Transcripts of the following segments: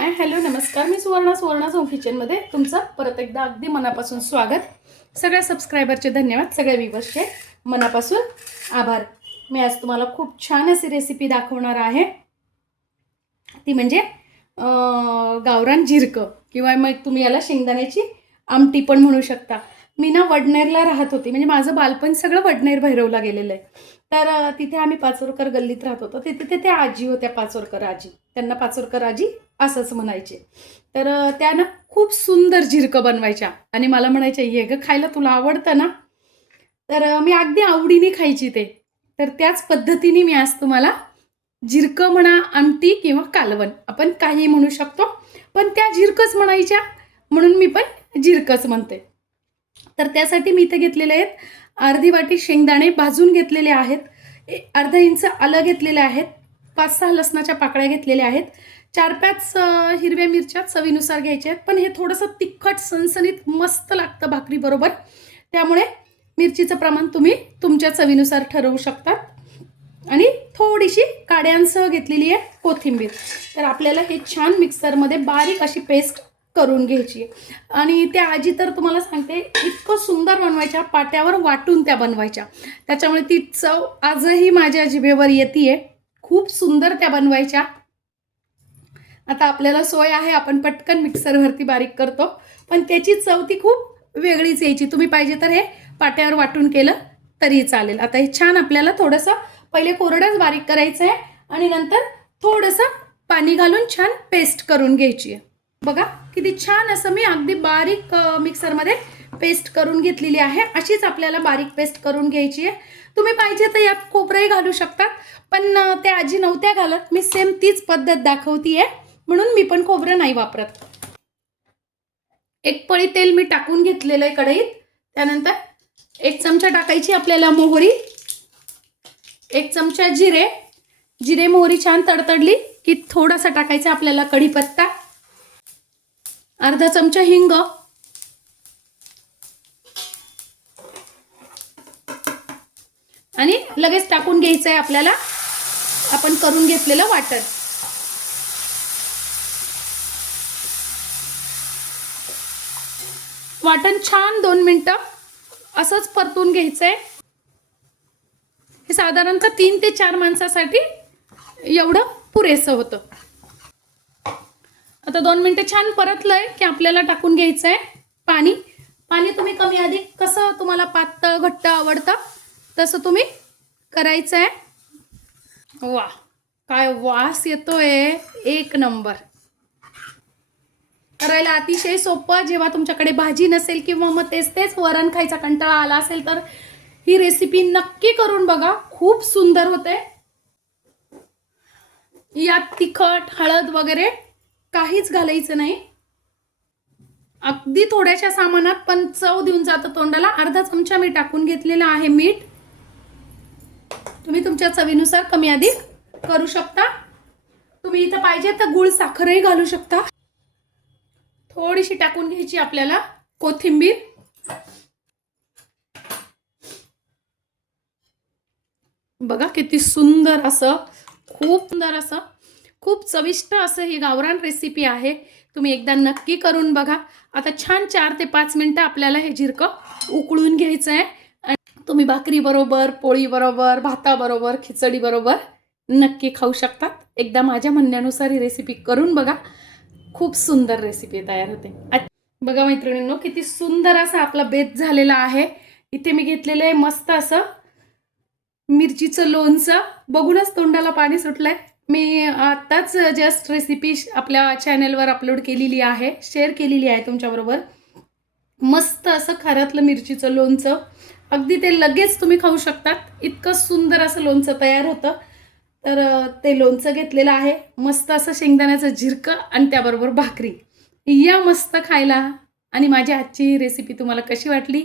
Hi hello नमस्कार. मी Suvarna Suvarna zone किचनमध्ये तुमचं परत एकदा अगदी मनापासून स्वागत. सगळ्या सबस्क्रायबरचे धन्यवाद. सगळ्या व्हिवर्सचे मनापासून आभार. मी आज तुम्हाला खूप छान अशी रेसिपी दाखवणार आहे. ती म्हणजे गावरान झिरकं किंवा मग तुम्ही याला शेंगदाण्याची आमटी पण म्हणू शकता. मी ना वडनेरला राहत होती. म्हणजे माझं बालपण सगळं वडनेर भैरवला गेलेलं आहे. तर तिथे आम्ही पाचोरकर गल्लीत राहत होतो. तिथे तिथे त्या आजी होत्या पाचोरकर आजी. त्यांना पाचोरकर आजी असंच म्हणायचे. तर त्या ना खूप सुंदर झिरकं बनवायच्या. आणि मला म्हणायच्या ये ग खायला तुला आवडतं ना? तर मी अगदी आवडीने खायची ते. तर त्याच पद्धतीने मी आज तुम्हाला झिरकं म्हणा आमटी किंवा कालवण आपण काही म्हणू शकतो. पण त्या झिरकंच म्हणायच्या. म्हणून मी पण झिरकंच म्हणते. तर त्यासाठी मी इथे घेतलेले आहेत अर्धी वाटी शेंगदाणे भाजून घेतलेले आहेत. ए- अर्धा इंच आलं घेतलेले आहेत. पाच सहा लसणाच्या पाकळ्या घेतलेल्या आहेत. चार पाच हिरव्या मिरच्या चवीनुसार घ्यायच्या आहेत. पण हे थोडंसं तिखट सणसणीत मस्त लागतं भाकरीबरोबर त्यामुळे मिरचीचं प्रमाण तुम्ही तुमच्या चवीनुसार ठरवू शकता. आणि थोडीशी काड्यांसह घेतलेली आहे कोथिंबीर. तर आपल्याला हे छान मिक्सरमध्ये बारीक अशी पेस्ट करून घ्यायची. आणि त्या आजी तर तुम्हाला सांगते इतकं सुंदर बनवायच्या पाट्यावर वाटून त्या बनवायच्या. त्याच्यामुळे ती चव आजही माझ्या जिभेवर येते खूप सुंदर त्या बनवायच्या. आता आपल्याला सोय आहे आपण पटकन मिक्सरवरती बारीक करतो. पण त्याची चव ती खूप वेगळीच यायची. तुम्ही पाहिजे तर हे पाट्यावर वाटून केलं तरी चालेल. आता हे छान आपल्याला थोडंसं पहिले कोरडंच बारीक करायचं आहे आणि नंतर थोडंसं पाणी घालून छान पेस्ट करून घ्यायची आहे. बघा किती छान असं मी अगदी बारीक मिक्सरमध्ये पेस्ट करून घेतलेली आहे. अशीच आपल्याला बारीक पेस्ट करून घ्यायची आहे. तुम्ही पाहिजे तर यात खोबरंही घालू शकतात पण त्या आजी नव्हत्या घालत. मी सेम तीच पद्धत दाखवती आहे म्हणून मी पण खोबरं नाही वापरत. एक पळी तेल मी टाकून घेतलेलं आहे कढईत. त्यानंतर एक चमचा टाकायची आपल्याला मोहरी. एक चमचा जिरे. जिरे मोहरी छान तडतडली की थोडासा टाकायचा आपल्याला कढीपत्ता. अर्धा चमचा हिंग. आणि लगेच टाकून घ्यायचं आहे आपल्याला. आपण करून घेतलेलं वाटण. वाटण छान दोन मिनटं असंच परतून घ्यायचं आहे हे साधारणतः तीन ते चार माणसासाठी एवढं पुरेसं होतं. आता दोन मिनटं छान परतलंय की आपल्याला टाकून घ्यायचं आहे पाणी. पाणी तुम्ही कमी अधिक कसं तुम्हाला पातळ घट्ट आवडतं तसं तुम्ही करायचं आहे वा काय वास येतोय. एक नंबर. करायला अतिशय सोपं. जेव्हा तुमच्याकडे भाजी नसेल किंवा मग तेच तेच वरण खायचा कंटाळा आला असेल तर ही रेसिपी नक्की करून बघा. खूप सुंदर होते. यात तिखट हळद वगैरे काहीच घालायचं नाही. अगदी थोड्याशा सामानात पण चव देऊन जातं तोंडाला. अर्धा चमचा मी टाकून घेतलेला आहे मीठ. तुम्ही तुमच्या चवीनुसार कमी अधिक करू शकता. तुम्ही इथं पाहिजे तर गुळ साखरही घालू शकता. थोडीशी टाकून घ्यायची आपल्याला कोथिंबीर. बघा किती सुंदर असं खूप सुंदर असं खूप चविष्ट असं ही गावरान रेसिपी आहे. तुम्ही एकदा नक्की करून बघा. आता छान चार ते पाच मिनटं आपल्याला हे झिरकं उकळून घ्यायचं आहे. आणि तुम्ही भाकरीबरोबर पोळीबरोबर भाताबरोबर खिचडीबरोबर नक्की खाऊ शकतात. एकदा माझ्या म्हणण्यानुसार ही रेसिपी करून बघा. खूप सुंदर रेसिपी तयार होते. बघा मैत्रिणींनो किती सुंदर असा आपला बेत झालेला आहे. इथे मी घेतलेलं आहे मस्त असं मिरचीचं लोणचं. बघूनच तोंडाला पाणी सुटलंय. मी आत्ताच जस्ट रेसिपी आपल्या चॅनलवर अपलोड केलेली आहे. शेअर केलेली आहे तुमच्याबरोबर. मस्त असं खाऱ्यातलं मिरचीचं लोणचं. अगदी ते लगेच तुम्ही खाऊ शकतात. इतकं सुंदर असं लोणचं तयार होतं. तर ते लोणचं घेतलेलं आहे. मस्त असं शेंगदाण्याचं झिरकं आणि त्याबरोबर भाकरी. या मस्त खायला. आणि माझी आजची रेसिपी तुम्हाला कशी वाटली?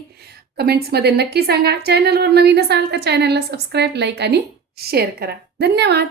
कमेंट्समध्ये नक्की सांगा. चॅनलवर नवीन असाल तर चॅनलला सबस्क्राईब लाईक आणि शेअर करा. धन्यवाद!